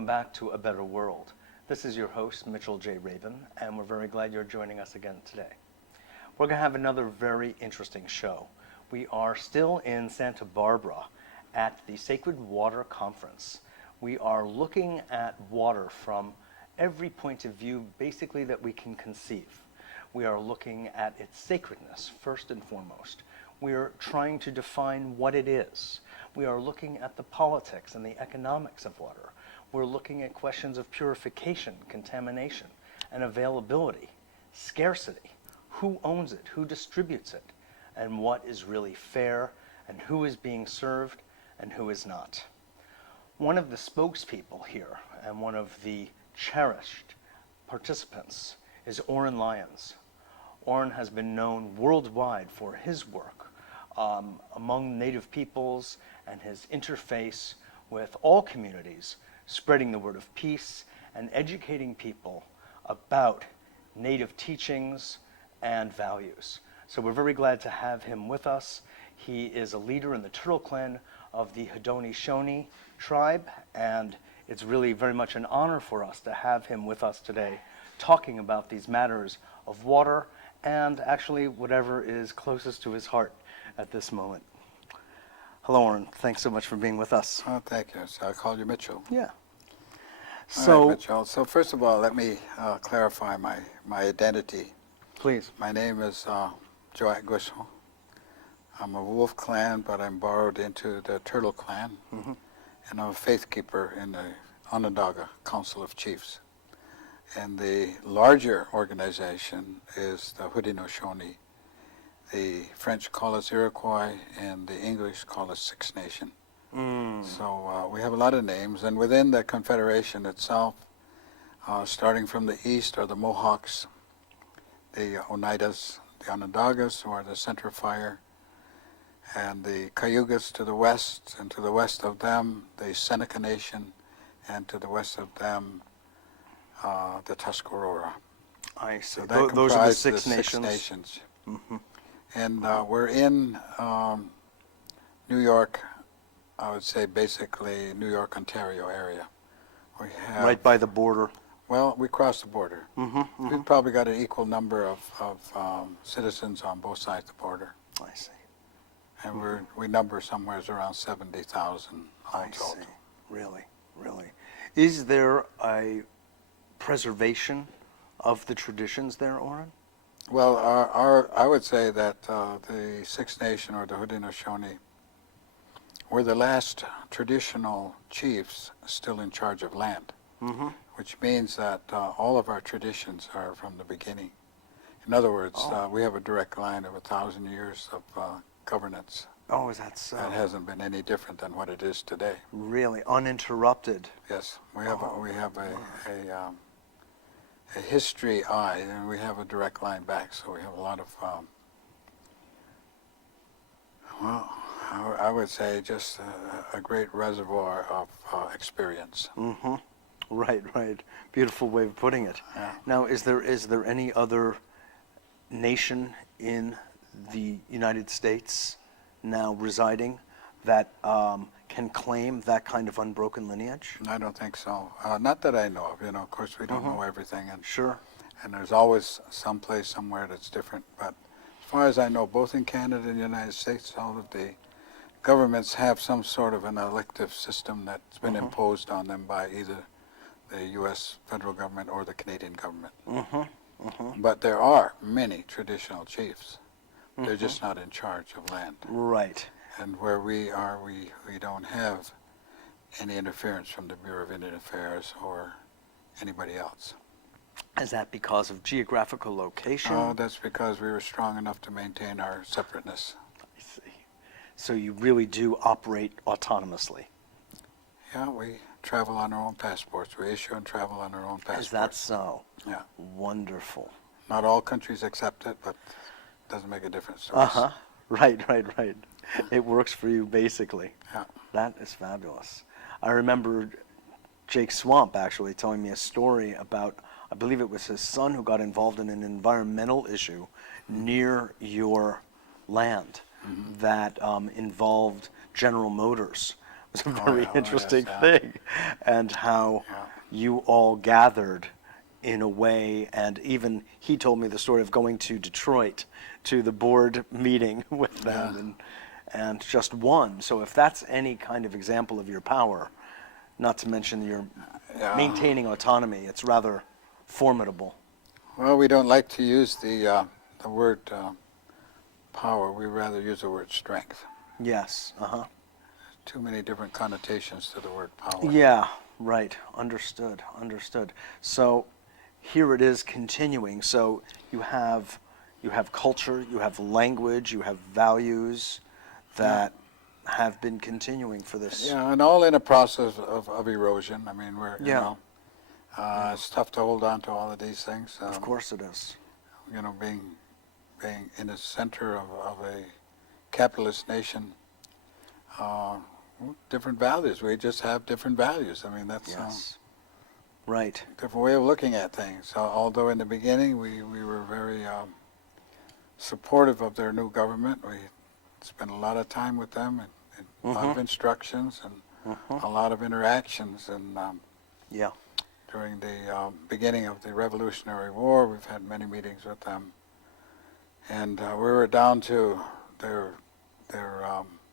welcome back to A Better World. This is your host, Mitchell J. Rabin, and we're very glad you're joining us again today. We're going to have another very interesting show. We are still in Santa Barbara at the Sacred Water Conference. We are looking at water from every point of view, basically, that we can conceive. We are looking at its sacredness, first and foremost. We are trying to define what it is. We are looking at the politics and the economics of water. We're looking at questions of purification, contamination, and availability, scarcity, who owns it, who distributes it, and what is really fair, and who is being served, and who is not. One of the spokespeople here, and one of the cherished participants, is Oren Lyons. Oren has been known worldwide for his work among Native peoples and his interface with all communities, spreading the word of peace and educating people about Native teachings and values. So we're very glad to have him with us. He is a leader in the Turtle Clan of the Haudenosaunee tribe, and it's really very much an honor for us to have him with us today, talking about these matters of water and actually whatever is closest to his heart at this moment. Hello, Oren. Thanks so much for being with us. Oh, thank you. So I called you Mitchell. Yeah. So, all right, Mitchell. So first of all, let me clarify my identity. Please. My name is Joat Gushel. I'm a Wolf Clan, but I'm borrowed into the Turtle Clan, and I'm a faith keeper in the Onondaga Council of Chiefs. And the larger organization is the Haudenosaunee. The French call us Iroquois, and the English call us Six Nation. So we have a lot of names, and within the Confederation itself, starting from the east are the Mohawks, the Oneidas, the Onondagas, who are the center fire, and the Cayugas to the west, and to the west of them, the Seneca Nation, and to the west of them, the Tuscarora. I see. So that Those are the Six Nations. And we're in New York, I would say basically New York, Ontario area. We have, right by the border. Well, we cross the border. We've probably got an equal number of citizens on both sides of the border. I see. And we number somewhere around 70,000 all told. I see. Really, really. Is there a preservation of the traditions there, Oren? Well, I would say that the Six Nation, or the Haudenosaunee, were the last traditional chiefs still in charge of land, which means that all of our traditions are from the beginning. In other words, we have a direct line of 1,000 years of governance. Oh, is that so? That hasn't been any different than what it is today. Really, uninterrupted. Yes, we have a history eye, and we have a direct line back. So we have a lot of, well, I would say just a great reservoir of experience. Right, right. Beautiful way of putting it. Yeah. Now, is there any other nation in the United States now residing that can claim that kind of unbroken lineage? I don't think so. Not that I know of. Of course, we don't know everything, and Sure. and there's always some place somewhere that's different. But as far as I know, both in Canada and the United States, all of the governments have some sort of an elective system that's been imposed on them by either the U.S. federal government or the Canadian government. But there are many traditional chiefs. They're just not in charge of land. Right. And where we are, we don't have any interference from the Bureau of Indian Affairs or anybody else. Is that because of geographical location? Oh, that's because we were strong enough to maintain our separateness. I see. So you really do operate autonomously? Yeah, we travel on our own passports. We issue and travel on our own passports. Is that so? Yeah. Wonderful. Not all countries accept it, but it doesn't make a difference to us. Right, right, right. It works for you, basically. Yeah. That is fabulous. I remember Jake Swamp actually telling me a story about, I believe it was his son who got involved in an environmental issue near your land that involved General Motors was a very interesting yes, thing, and how you all gathered in a way, and even he told me the story of going to Detroit to the board meeting with them, and just won. So if that's any kind of example of your power, not to mention your maintaining autonomy, it's rather formidable. Well, we don't like to use the word power. We rather use the word strength. Yes, Too many different connotations to the word power. Yeah, right. Understood, understood. So here it is continuing. So you have culture, you have language, you have values that have been continuing for this. Yeah, and all in a process of erosion. I mean, you know, it's tough to hold on to all of these things. Of course it is. You know, being in the center of a capitalist nation, different values. We just have different values. I mean, that's right. Different way of looking at things. Although in the beginning we were very supportive of their new government. We spent a lot of time with them and a lot of instructions and a lot of interactions. And during the beginning of the Revolutionary War, we've had many meetings with them. And we were down to their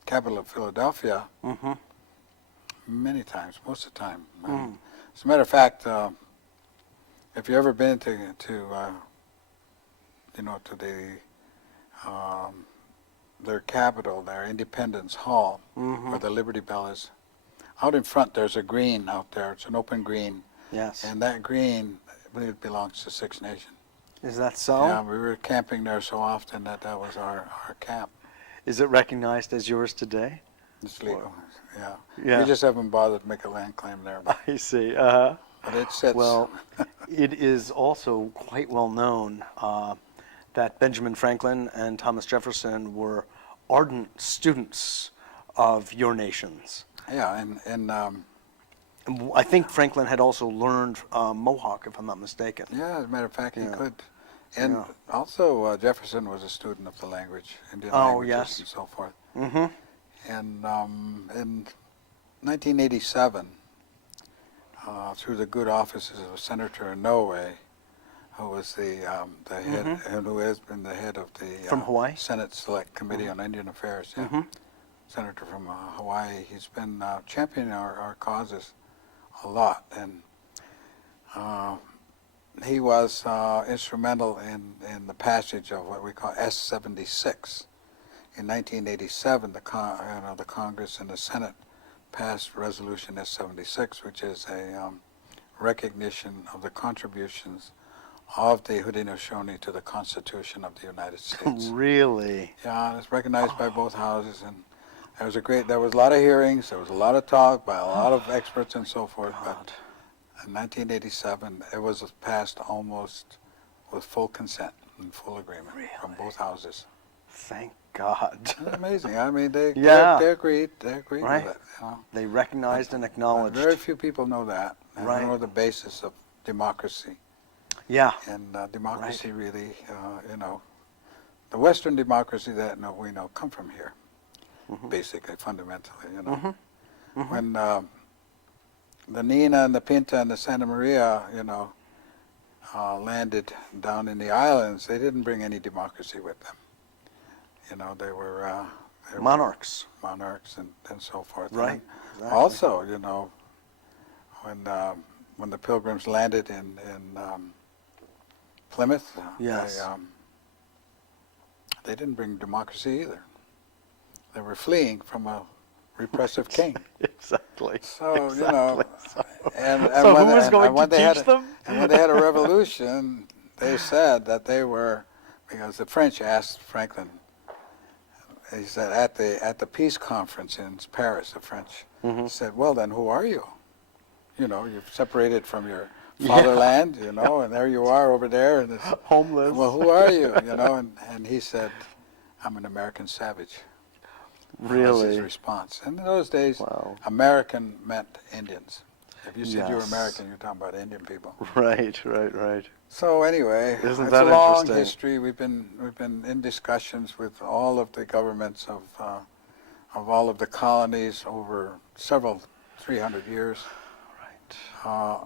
capital of Philadelphia many times, most of the time. As a matter of fact, if you've ever been to their capital, their Independence Hall, where the Liberty Bell is, out in front there's a green out there. It's an open green. Yes. And that green, I believe it belongs to Six Nations. Is that so? Yeah, we were camping there so often that was our camp. Is it recognized as yours today? It's legal, Yeah. We just haven't bothered to make a land claim there. But, I see. but it sits. Well, it is also quite well known that Benjamin Franklin and Thomas Jefferson were ardent students of your nations. Yeah, and I think Franklin had also learned Mohawk, if I'm not mistaken. yeah, as a matter of fact, he could. And also Jefferson was a student of the language, Indian languages and so forth. And in 1987, through the good offices of Senator Inouye, who was the head, and who has been the head of the From Hawaii? Senate Select Committee on Indian Affairs, Senator from Hawaii. He's been championing our causes a lot, and he was instrumental in the passage of what we call S76. In 1987, the Congress and the Senate passed Resolution S76, which is a recognition of the contributions of the Haudenosaunee to the Constitution of the United States. Really? Yeah, it's recognized by both houses, and there was a lot of hearings, there was a lot of talk by a lot of experts and so forth, but in 1987, it was passed almost with full consent and full agreement from both houses. Thank God. That's amazing. I mean, they agreed with it. Right. You know? They recognized and acknowledged. Very few people know that, and Right. know the basis of democracy. Yeah. And democracy really, the Western democracy that we know come from here, basically, fundamentally, When the Nina and the Pinta and the Santa Maria, landed down in the islands, they didn't bring any democracy with them. They were Monarchs. Monarchs and so forth. Right. And Exactly. also, when the Pilgrims landed in Plymouth, Yes. they didn't bring democracy either. They were fleeing from a repressive king. Exactly. So, Exactly. and So when who was going when to they teach had them? And when they had a revolution, they said that they were, because the French asked Franklin, he said at the peace conference in Paris, the French said, well then, who are you? You've separated from your fatherland, and there you are over there. And Homeless. well, who are you? And he said, I'm an American savage. That was his Really? response. And in those days, Wow. American meant Indians. If you said you were Yes. American, you're talking about Indian people. Right. So anyway, Isn't it's that a long interesting? history. We've been in discussions with all of the governments of of all of the colonies over several 300 years. Right.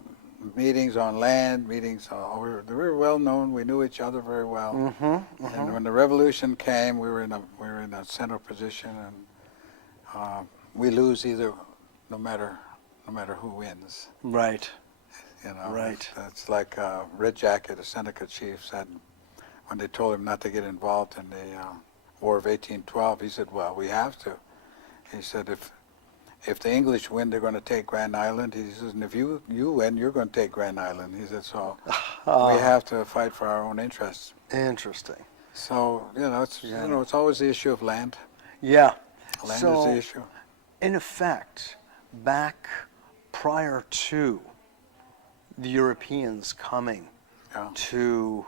Meetings on land, meetings. We were well known. We knew each other very well. And when the revolution came, we were in a center position, and we lose either, no matter who wins. Right. You know, Right. It's like Red Jacket, a Seneca chief, said when they told him not to get involved in the War of 1812. He said, "Well, we have to." He said, "If the English win, they're going to take Grand Island." He says, "And if you win, you're going to take Grand Island." He said, "So we have to fight for our own interests." Interesting. So it's always the issue of land. Yeah. Land is the issue. In effect, back prior to the Europeans coming to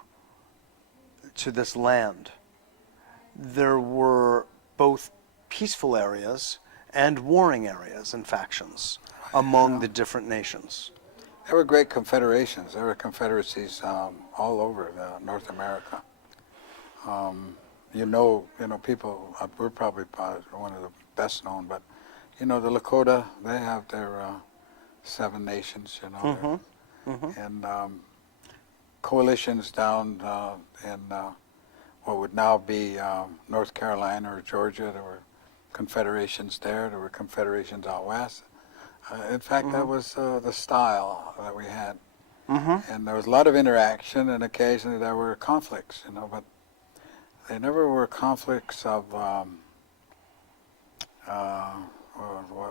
this land, there were both peaceful areas and warring areas and factions among the different nations. There were great confederations. There were confederacies all over North America. People, we're probably one of the best known, but the Lakota, they have their 7 nations, and coalitions down in what would now be North Carolina or Georgia. There were confederations there. There were confederations out west. In fact, that was the style that we had. And there was a lot of interaction, and occasionally there were conflicts, but they never were conflicts of, what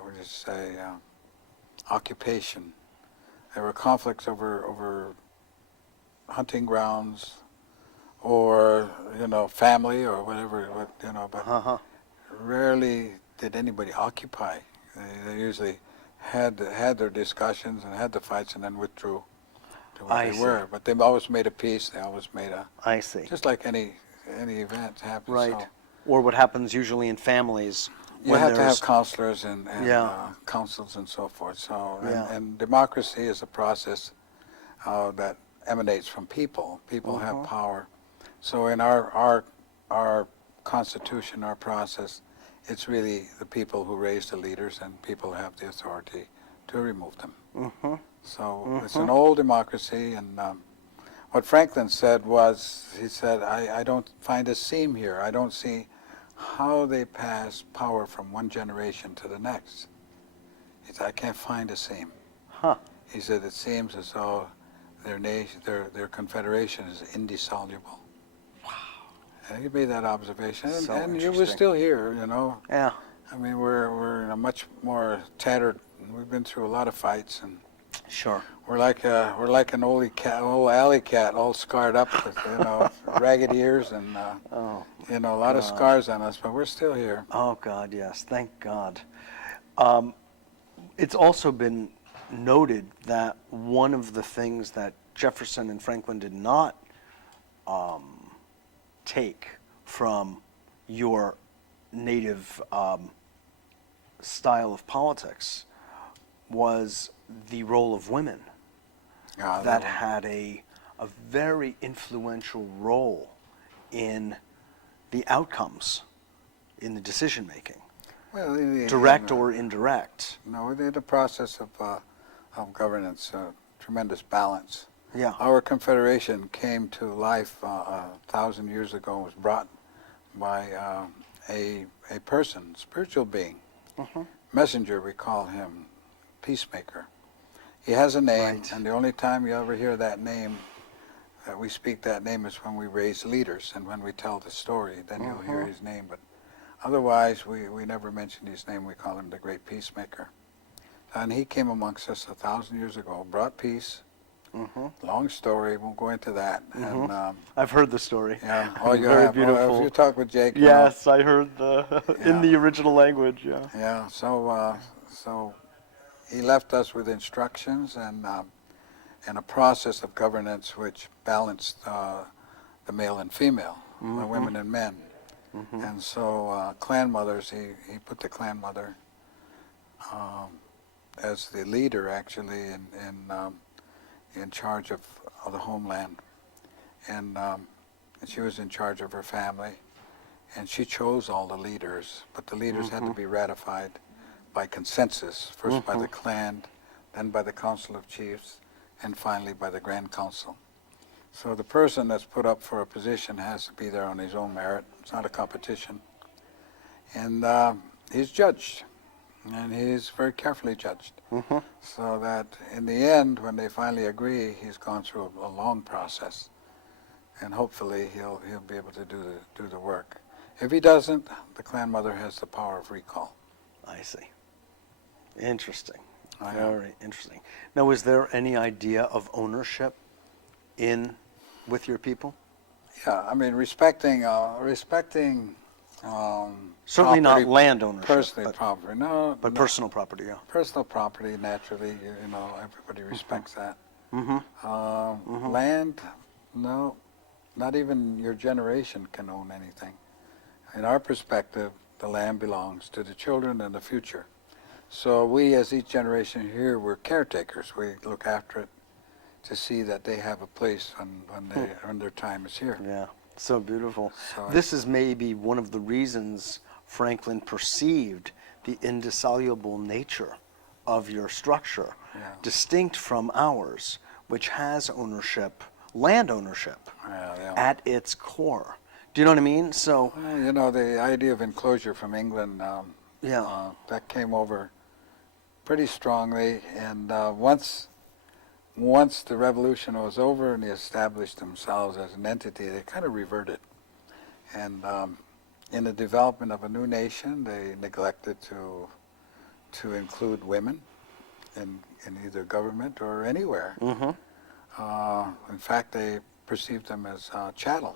would you say, occupation. There were conflicts over hunting grounds, or family, or whatever, but rarely did anybody occupy. They usually had their discussions and had the fights, and then withdrew to where they were. But they always made a peace. They always made a. I see. Just like any event happens. Right. So Or what happens usually in families. you have to have counselors and councils and so forth. So and democracy is a process that emanates from people. People have power. So in our Constitution, our process, it's really the people who raise the leaders, and people have the authority to remove them. So it's an old democracy, and what Franklin said was, he said, I don't find a seam here. I don't see how they pass power from one generation to the next. He said, I can't find a seam. He said, it seems as though their confederation is indissoluble. And he made that observation, and you were still here, Yeah. I mean, we're in a much more tattered. We've been through a lot of fights, and Sure. we're like an old alley cat, all scarred up with ragged ears and a lot of scars on us, but we're still here. Oh God, yes. Thank God. It's also been noted that one of the things that Jefferson and Franklin did not take from your native style of politics was the role of women. That had a very influential role in the outcomes, in the decision making, Well, direct or indirect. No, in the process of governance, tremendous balance. Yeah. Our Confederation came to life 1,000 years ago, was brought by a person, spiritual being, messenger, we call him, peacemaker. He has a name, and the only time you ever hear that name, that we speak that name, is when we raise leaders and when we tell the story, then you'll hear his name. But otherwise, we never mention his name. We call him the Great Peacemaker. And he came amongst us 1,000 years ago, brought peace. Long story, won't go into that. And I've heard the story. yeah, oh, you Very have. beautiful. If you talk with Jake, Yes, I heard in the original language. Yeah. Yeah. So he left us with instructions and a process of governance which balanced the male and female, the women and men. And so clan mothers, he put the clan mother as the leader, actually, in charge of the homeland, and she was in charge of her family, and she chose all the leaders, but the leaders had to be ratified by consensus, first by the clan, then by the Council of Chiefs, and finally by the Grand Council. So the person that's put up for a position has to be there on his own merit. It's not a competition. And he's judged, and he's very carefully judged. So that in the end, when they finally agree, he's gone through a long process, and hopefully he'll be able to do the work. If he doesn't, the clan mother has the power of recall. I see. Interesting. Very interesting. Now, is there any idea of ownership with your people? Yeah, I mean, respecting Certainly property, not land ownership. personal property. No, but no. personal property, yeah. Personal property, naturally, you know, everybody respects that. Land, no, not even your generation can own anything. In our perspective, the land belongs to the children and the future. So we, as each generation here, we're caretakers. We look after it to see that they have a place when their time is here. Yeah, so beautiful. So this is maybe one of the reasons Franklin perceived the indissoluble nature of your structure, distinct from ours, which has ownership, land ownership, at its core. Do you know what I mean? So, you know, the idea of enclosure from England, that came over pretty strongly, and once the revolution was over and they established themselves as an entity, they kind of reverted. And in the development of a new nation, they neglected to include women in either government or anywhere. In fact, they perceived them as chattel.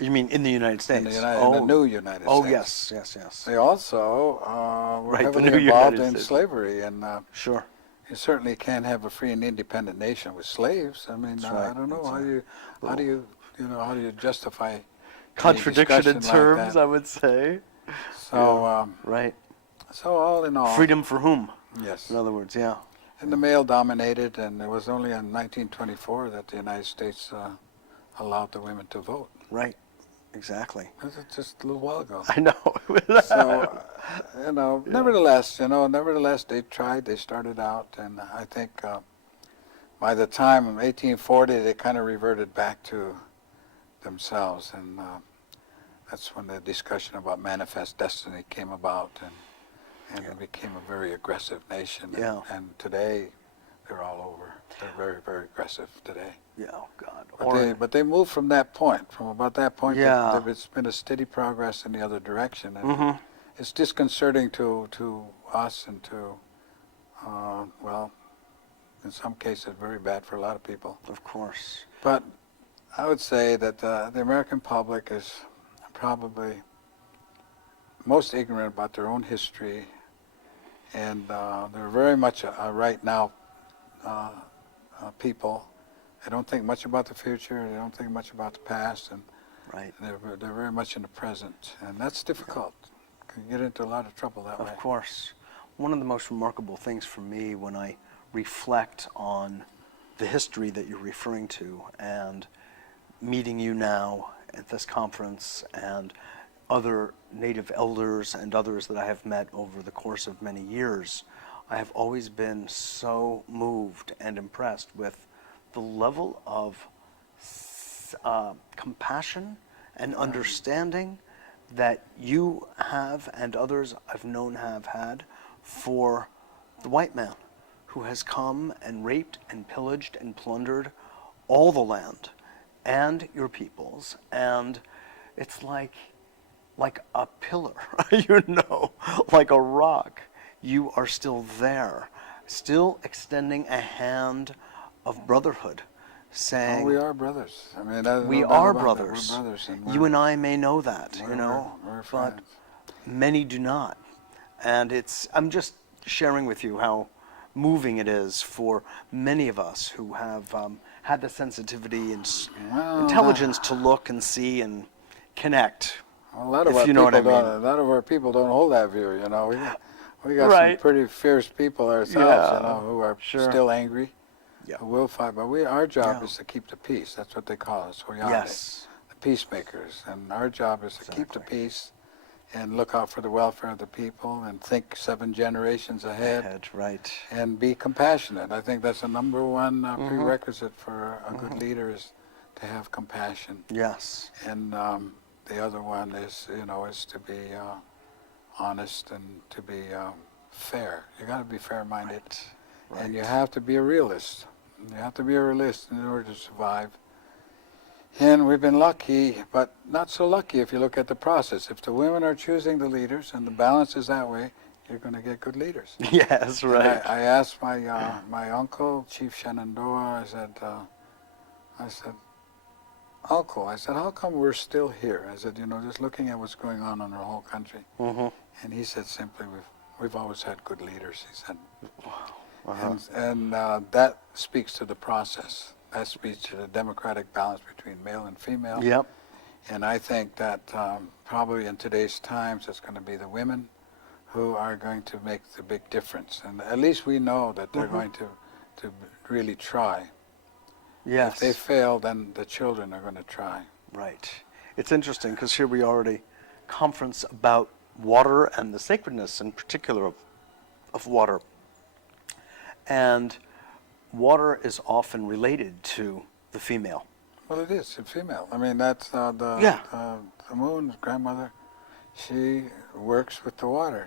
you mean in the United States? In the new United States. Yes. They also were Right, the heavily new involved United in States. slavery, and Sure. you certainly can't have a free and independent nation with slaves. I mean, That's right. I don't know That's how do you justify any Contradiction in discussion like terms, that? I would say. So, Right. so all in all, Freedom for whom? yes. In other words, yeah. And the male dominated, and it was only in 1924 that the United States allowed the women to vote. Right. Exactly. This is just a little while ago. I know. So, nevertheless, they tried. They started out, and I think by the time of 1840, they kind of reverted back to themselves, and that's when the discussion about manifest destiny came about, and it became a very aggressive nation. Yeah. And today, they're all over. They're very, very aggressive today. Yeah, oh God. But they moved from that point. From about that point, Yeah. it's been a steady progress in the other direction. And it's disconcerting to us and to, in some cases, very bad for a lot of people. Of course. But I would say that the American public is probably most ignorant about their own history, and they're very much right now people. They don't think much about the future. They don't think much about the past, and Right. they're very much in the present, and that's difficult. Can get into a lot of trouble that way. Of course. One of the most remarkable things for me when I reflect on the history that you're referring to and meeting you now at this conference and other Native elders and others that I have met over the course of many years, I have always been so moved and impressed with the level of compassion and understanding that you have and others I've known have had for the white man who has come and raped and pillaged and plundered all the land and your peoples. And it's like a pillar, like a rock. You are still there, still extending a hand of brotherhood, saying, we are brothers. I mean, we no doubt are about that. brothers. We're brothers, and You and I may know that, we're but friends. many do not. And I'm just sharing with you how moving it is for many of us who have had the sensitivity and intelligence to look and see and connect. A lot of if you know what I mean. A lot of our people don't hold that view. We got Right. some pretty fierce people ourselves, who are Sure. still angry, Yeah. who will fight. But our job is to keep the peace. That's what they call us. Yes. The peacemakers, and our job is to keep the peace and look out for the welfare of the people and think 7 generations ahead. Right. And be compassionate. I think that's the number one prerequisite for a good leader, is to have compassion. Yes. And the other one is, is to be honest and to be fair. You got to be fair-minded. Right. And you have to be a realist. You have to be a realist in order to survive. And we've been lucky, but not so lucky if you look at the process. If the women are choosing the leaders and the balance is that way, you're going to get good leaders. Yes, right. I asked my uncle, Chief Shenandoah, I said, Uncle, I said, how come we're still here? I said, just looking at what's going on in our whole country. And he said simply, we've always had good leaders, he said. Wow. And that speaks to the process. That speaks to the democratic balance between male and female. Yep. And I think that probably in today's times, it's going to be the women who are going to make the big difference. And at least we know that they're going to really try. Yes. If they fail, then the children are going to try. Right. It's interesting because here we already conference about water and the sacredness in particular of water. And water is often related to the female. Well, it is, it's female. I mean, that's the moon's grandmother. She works with the water.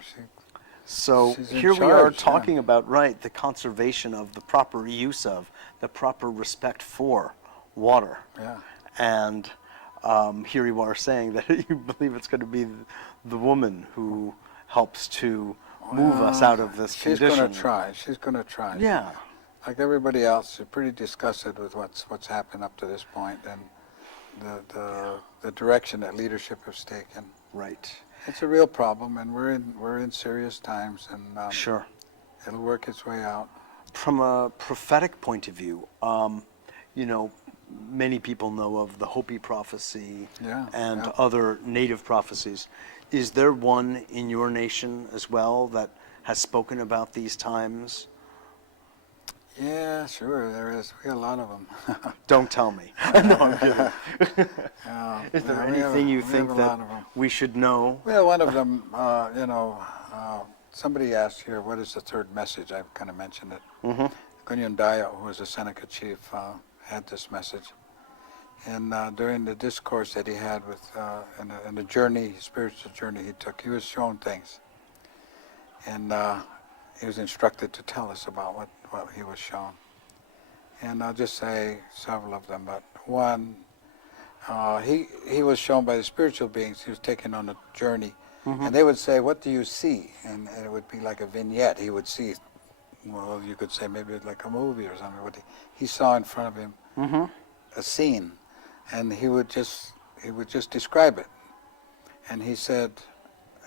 So she's in here we are charge, talking about, the conservation of the proper use of, the proper respect for water. Yeah. And here you are saying that you believe it's going to be the woman who helps to move us out of this condition. She's going to try. She's going to try. Yeah. Like everybody else, she's pretty disgusted with what's happened up to this point and the direction that leadership has taken. Right. It's a real problem, and we're in serious times, and Sure. it'll work its way out. From a prophetic point of view, many people know of the Hopi prophecy and other native prophecies. Is there one in your nation as well that has spoken about these times? Yeah, sure, there is. We got a lot of them. Don't tell me. No, I'm kidding. Is there we anything you have think a that lot of them. we should know? Well, one of them, somebody asked here, what is the third message? I've kind of mentioned it. DAYO, who was a Seneca chief, had this message. And during the discourse that he had with, in the journey, spiritual journey he took, he was shown things. And he was instructed to tell us about what he was shown. And I'll just say several of them, but one, he was shown by the spiritual beings. He was taken on a journey, and they would say, what do you see? And it would be like a vignette. He would see, well, you could say maybe like a movie or something. What he saw in front of him, a scene, and he would just describe it. And he said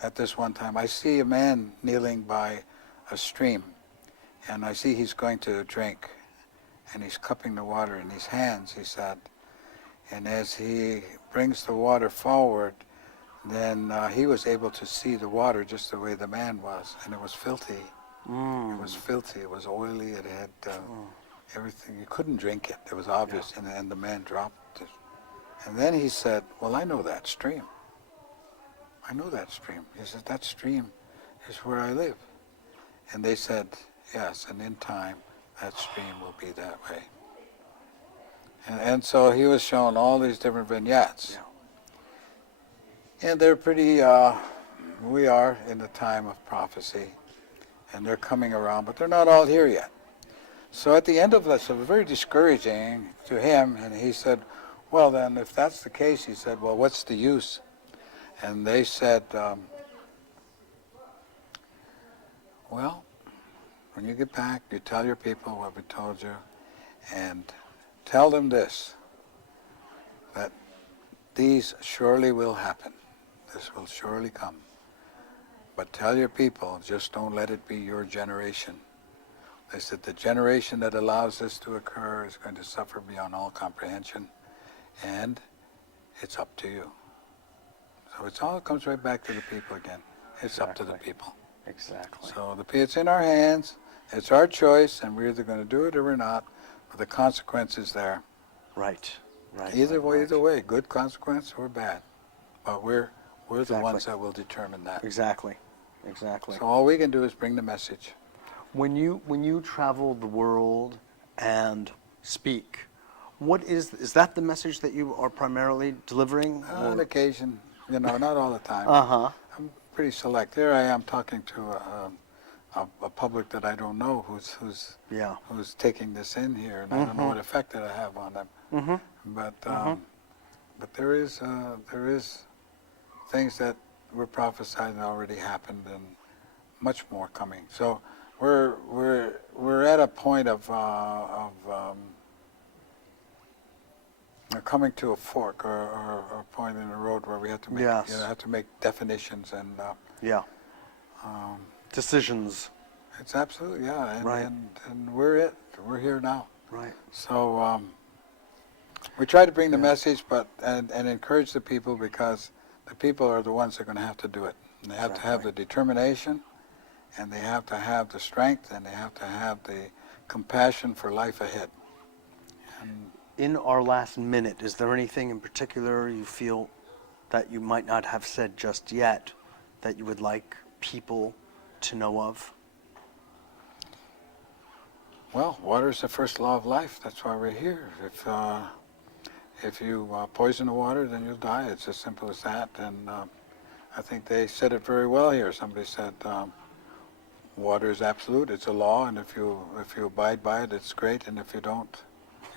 at this one time, I see a man kneeling by a stream, and I see he's going to drink, and he's cupping the water in his hands, he said. And as he brings the water forward, then he was able to see the water just the way the man was, and it was filthy. It was filthy, it was oily, it had everything. You couldn't drink it, it was obvious, and the man dropped it. And then he said, well, I know that stream. I know that stream. He said, that stream is where I live. And they said, yes, and in time, that stream will be that way. And so he was shown all these different vignettes. And they're pretty, we are in the time of prophecy, and they're coming around, but they're not all here yet. So at the end of this, it was very discouraging to him, and he said, well then, if that's the case, he said, well, what's the use? And they said, well, when you get back, you tell your people what we told you, and tell them this, that these surely will happen. This will surely come. But tell your people, just don't let it be your generation. They said the generation that allows this to occur is going to suffer beyond all comprehension, and it's up to you. So it all comes right back to the people again. It's up to the people. Exactly. So it's in our hands. It's our choice, and we're either going to do it or we're not. But the consequence is there. Right. Right. Either right, way, right. either way, good consequence or bad. But we're the Exactly. ones that will determine that. Exactly. Exactly. So all we can do is bring the message. When you travel the world and speak, what is that the message that you are primarily delivering? On occasion, not all the time. Uh-huh. I'm pretty select. Here I am talking to a public that I don't know Yeah. who's taking this in here, and I don't know what effect that I have on them. Mm-hmm. But there is things that were prophesied and already happened, and much more coming. So we're at a point of coming to a fork or a point in the road where we have to make Yes. have to make definitions and Yeah. Decisions. it's absolutely and, Right. and we're here now. Right. So we try to bring the Yeah. message, but and encourage the people, because the people are the ones that are going to have to do it. And they have to have the determination, and they have to have the strength, and they have to have the compassion for life ahead. And In our last minute, is there anything in particular you feel that you might not have said just yet that you would like people to know of? well, water is the first law of life. That's why we're here. If you poison the water, then you'll die. It's as simple as that. And I think they said it very well here. Somebody said, water is absolute. It's a law, and if you abide by it, it's great. And if you don't,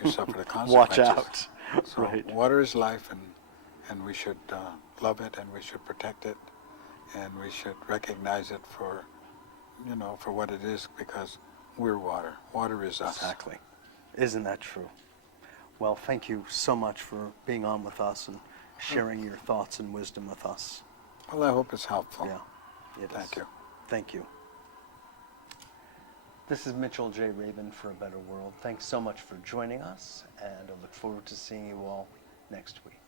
you suffer the consequences. Watch out. So Right. water is life, and we should love it, and we should protect it, and we should recognize it for what it is, because we're water. Water is us. Exactly. Isn't that true? Well, thank you so much for being on with us and sharing your thoughts and wisdom with us. Well, I hope it's helpful. Yeah, it is. Thank you. Thank you. This is Mitchell J. Rabin for A Better World. Thanks so much for joining us, and I look forward to seeing you all next week.